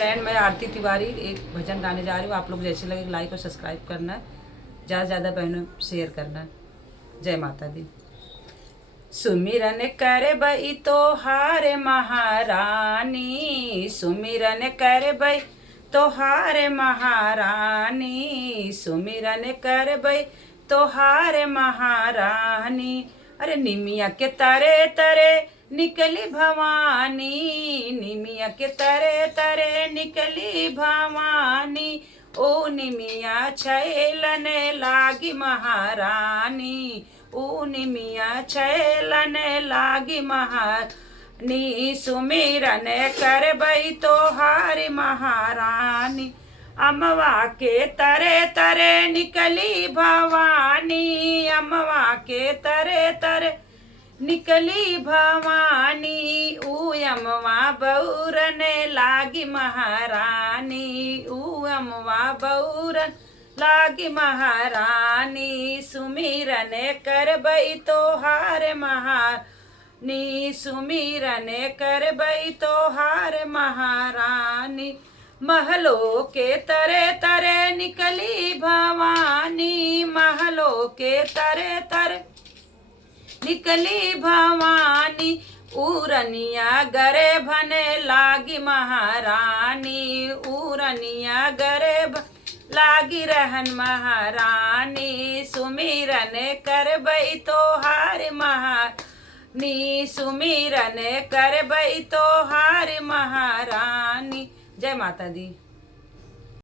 Friend, मैं आरती तिवारी एक भजन गाने जा रही हूँ। आप लोग जैसे लगे लाइक और सब्सक्राइब करना, ज़्यादा से ज़्यादा बहनों शेयर करना। जय माता दी। सुमिरन कर बई तो हारे महारानी, सुमिरन कर बई तो हारे महारानी, सुमिरन कर बई तो हारे महारानी। अरे निमिया के तरे तरे निकली भवानी, निमिया के तरे तरे निकली भवानी। ओ निमिया छैलन लागी महारानी, ओ निमिया छैलन लागी महारानी। सुमिरन कर बई तो हारी महारानी, अमवा के तरे तरे निकली भवानी, अमवा के तरे तरे निकली भवानी। अमवा बौरन लागी महारानी, अमवा बौरन लागी महारानी। सुमिरन कर बई तो हार महारानी, सुमिरन कर बई तो हार महारानी। महलों के तरे तरे निकली भवानी, महलों के तरे तरे निकली भवानी। उरनिया गरे भने लागी महारानी, उरनिया गरे लागी रहन महारानी। सुमिरन कर बई तो हार महारानी, सुमिरन कर बई तो हार महारानी। जय माता दी।